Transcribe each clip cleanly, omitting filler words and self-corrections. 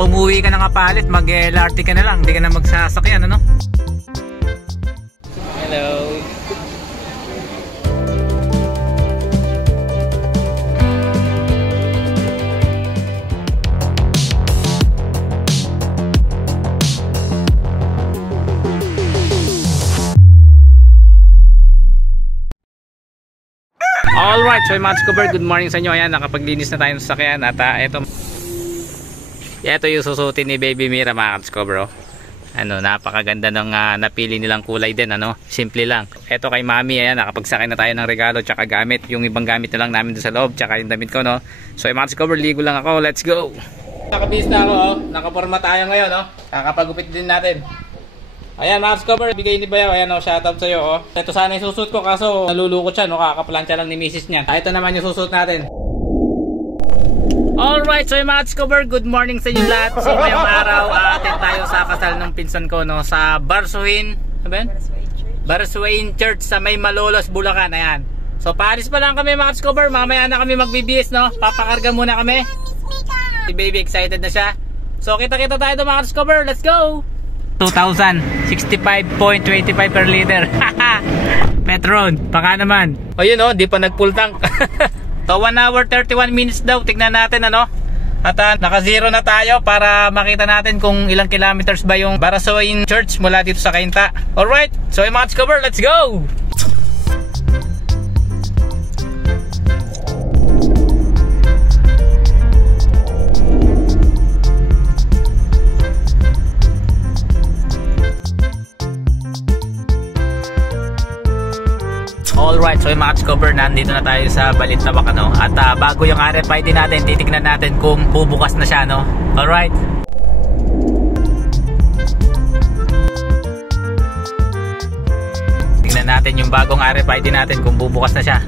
kung uwi ka na kapalit, mag-LRT ka na lang, hindi ka na magsasakyan, ano? Hello. Alright, so mga Scober, good morning sa inyo. Ayan, nakapaglinis na tayo sa sakyan. At ito yung susutin ni Baby Mira, mga Scober. Ano, napakaganda ng napili nilang kulay din, ano? Simple lang. Ito kay Mami, ayan, nakapagsakay na tayo ng regalo tsaka gamit. Yung ibang gamit na lang namin doon sa loob, tsaka yung damit ko, no? So mga Scober, ligo lang ako. Let's go! Nakabihis na ako, oh. Nakaporma tayo ngayon, oh. Kakapagupit din natin. Ayan mga Scober, bigay ni Bayaw. Ayan o, shoutout sa'yo o. Ito sana yung susut ko kaso nalulukot siya, no? Kakapalansya lang ni misis niya. Ito naman yung susut natin. Alright, so yung mga Scober, good morning sa inyo lahat. So ngayong araw, atin tayo sa kasal ng pinsan ko, no? Sa Barsuin, ano ba yun? Barsuin Church sa May Malolos, Bulacan. Ayan. So paalis pa lang kami mga Scober. Mamaya na kami magbibihis, no? Papakarga muna kami. Si Baby excited na siya. So kita-kita tayo mga Scober. Let's go! 2,000, 65.25 per liter. Petron, baka naman. O yun o, di pa nag full tank. So 1 hour 31 minutes daw. Tignan natin ano. At naka zero na tayo para makita natin kung ilang kilometers ba yung Barsoin Church mula dito sa Cainta. Alright, so yung mga Scober, let's go! Alright, so yung mga Scober, nandito na tayo sa Balintawak, ano? At bago yung RFID natin, titignan natin kung bubukas na siya, no? Alright. Tignan natin yung bagong RFID natin kung bubukas na siya.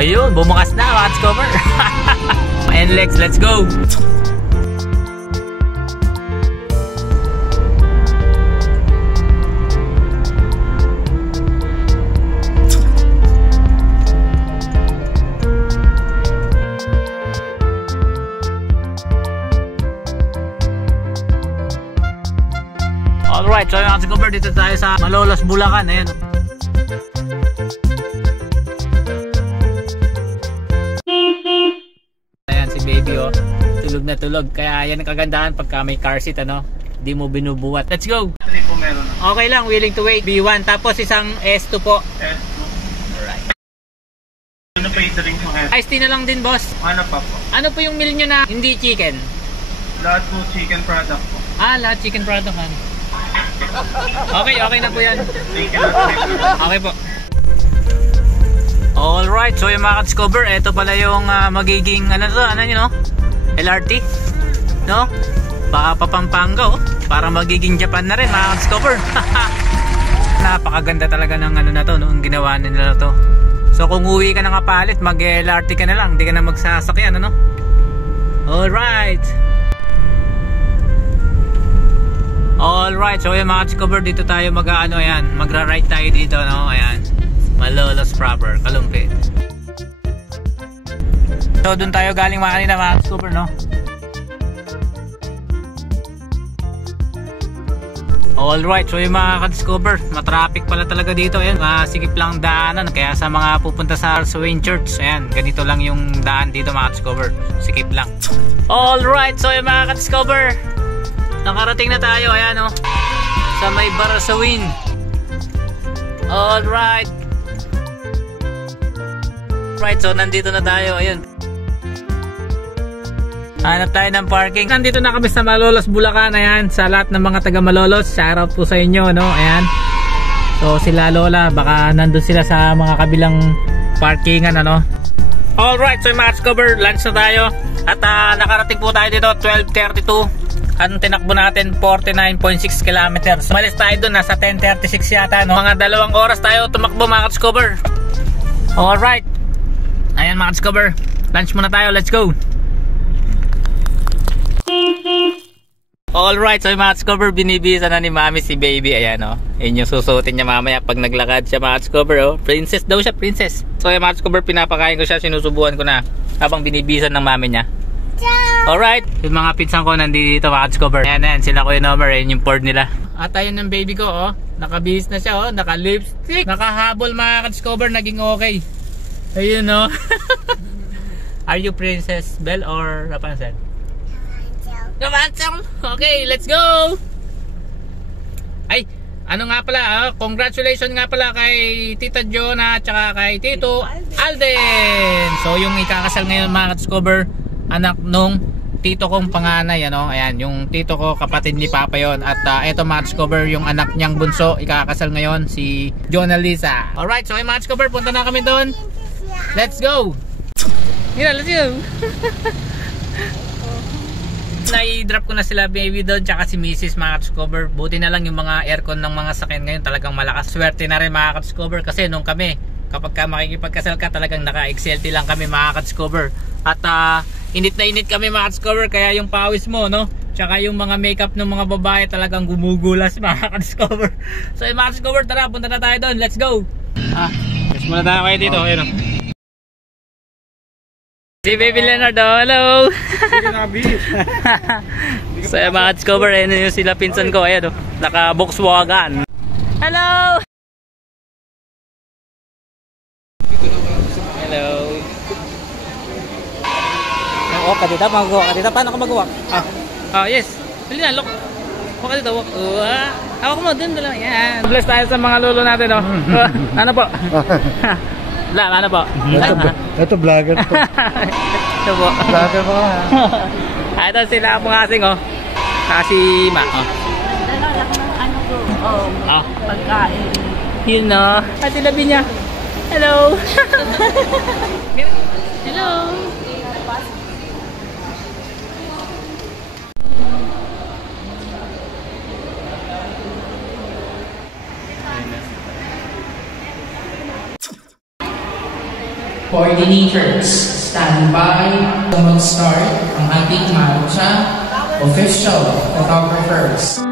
Ayun, bumukas na mga Scober. NLEX, let's go! Alright, so yung Scober, dito tayo sa Malolos, Bulacan. Ayan. Ayan si Baby, oh. Tulog na tulog. Kaya yan ang kagandahan pagka may car seat, ano? Di mo binubuhat. Let's go! Okay lang, willing to wait. B1, tapos isang S2 po. S2. Alright. Ano pa yung drink mo? Iced tea na lang din, boss. Ano pa po? Ano po yung meal nyo na hindi chicken? Lahat po chicken product po. Lahat chicken product, ha? Okay, okay na po yan. Okay po. Alright, so yung mga Scober, ito pala yung magiging ano to, ano nyo, no? LRT, no? Baka Papampanga, oh. Para magiging Japan na rin, mga Scober. Napakaganda talaga ng ano na to, no? Ang ginawa nila to. So kung uwi ka na kapalit, mag-LRT ka na lang, hindi ka na magsasakyan, ano? Alright. Alright, so yung mga Scober, dito tayo mag-ano, ayan, magra-right tayo dito, no? Ayan, Malolos proper, Kalumpit. So dun tayo galing kanina mga Scober, no? Alright, so yung mga Scober, matraffic pala talaga dito, ayan, masikip lang daanan, kaya sa mga pupunta sa Barsoin Church, ayan, ganito lang yung daan dito mga Scober, sikip lang. Alright, so yung mga Scober, nakarating na tayo, ayan o, sa may Barsoin. Alright. Right, so nandito na tayo, ayan. Hanap tayo ng parking. Nandito na kami sa Malolos, Bulacan, ayan. Sa lahat ng mga taga Malolos, shoutout po sa inyo, no, ayan. So sila Lola, baka nandun sila sa mga kabilang parkingan, ano. Alright, so yung mga Scober, lunch na tayo. At nakarating po tayo dito, 12:32. Ang tinakbo natin 49.6 kilometers. Malis tayo doon, nasa 10:36 yata, no? Mga 2 oras tayo tumakbo mga Scober. Alright. Ayan mga Scober, lunch muna tayo, let's go. Alright, so yung mga Scober, binibisa na ni Mami si Baby. Ayan o, yun yung susuotin niya mamaya pag naglakad siya mga Scober, oh. Princess daw siya, princess. So yung mga Scober, pinapakain ko siya, sinusubuhan ko na habang binibisan ng Mami niya. Alright, yung mga pinsan ko nandito mga discover. Ayan, sila Kuya Nomer, ayan yung Ford nila. At ayun ng baby ko, oh. Nakabihis na siya, oh. Naka-lipstick. Nakahabol mga discover, naging okay. Ayun, oh. Are you Princess Belle or Rapunzel? Rapunzel. Okay, let's go. Ay, ano nga pala, congratulations nga pala kay Tita Jonah at saka kay Tito Alden. So yung ikakasal ngayon mga discover, anak nung tito kong panganay, ano? Ayan, yung tito ko, kapatid ni Papa yon. At eto mga discover, yung anak niyang bunso, ikakasal ngayon, si Jonah Lisa. Alright, so mga discover, punta na kami doon. Let's go. Mira, let's go. Na-drop ko na sila baby doon, tsaka si Mrs. mga discover. Buti na lang yung mga aircon ng mga sakyan ngayon talagang malakas. Swerte na rin mga discover, kasi nung kami, kapag ka makikipagkasal ka, talagang naka-XLT lang kami mga discover. At init na init kami mga discover, kaya yung pawis mo, no? Tsaka yung mga makeup ng mga babae talagang gumugulas mga discover. So mga discover, tara, punta na tayo doon. Let's go. Let's muna tayo kayo dito. Ayun, si Baby Leonardo, hello. So mga discover, ayun yung sila pinsan ko. Ayan, naka Volkswagen. Hello. Hello. Oh, kadita, magawa kadita. Paano ka magawa? Yes. Dali na, look. Huwag ka dito, hawak mo, dun lang. Yan. Bless tayo sa mga lolo natin, no? Ano po? Ano po? Ito vlogger to. Ito po. Vlogger mo ha. Ito sila mga asing, oh. Kasi ma, oh. Dala lang ng ano ko. Pagkain. Yun, no? At sila Binya. Hello. Hello. Coordinators, stand by to mag-start ang ating marcha. Official photographers.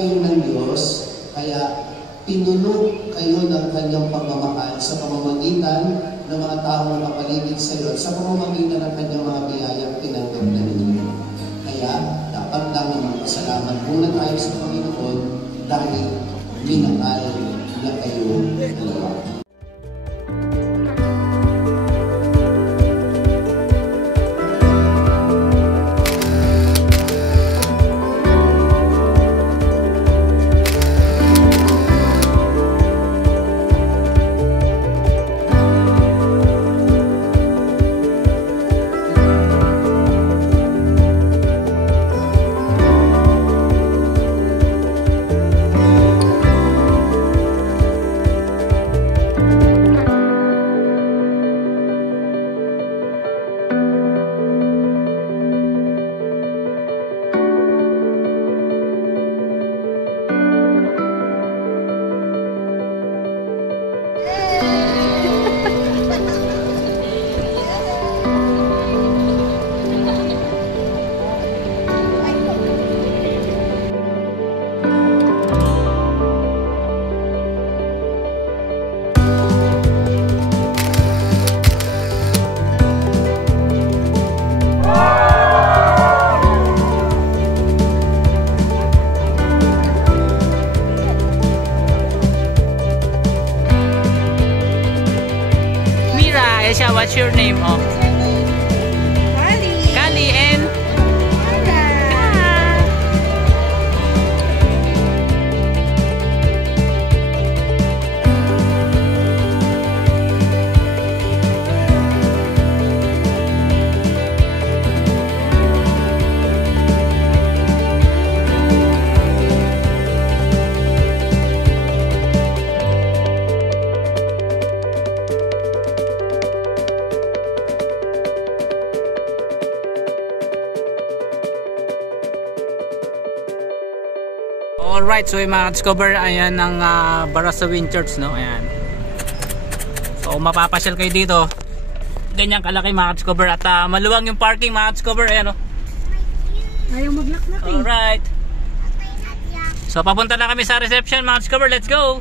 kayo ng Diyos, kaya tinulog kayo ng kanyang pagmamahal sa pamamagitan ng mga taong nakapaligid sa iyo at sa pamamagitan ng kanyang mga biyayang tinanggap na ninyo. Kaya dapat lang naman pasalamat muna tayo sa Panginoon dahil minahal na kayo dalawa. Aisha, what's your name? Oh. Kali. Kali and alright, so yung mga discover, ayan ang Barasawin Church, no? Ayan. So mapapasyal kayo dito. Ganyan kalaki mga discover at maluwang yung parking mga discover, ayan, no? Ayaw mag-lock na kayo. Alright. So papunta na kami sa reception mga discover, let's go!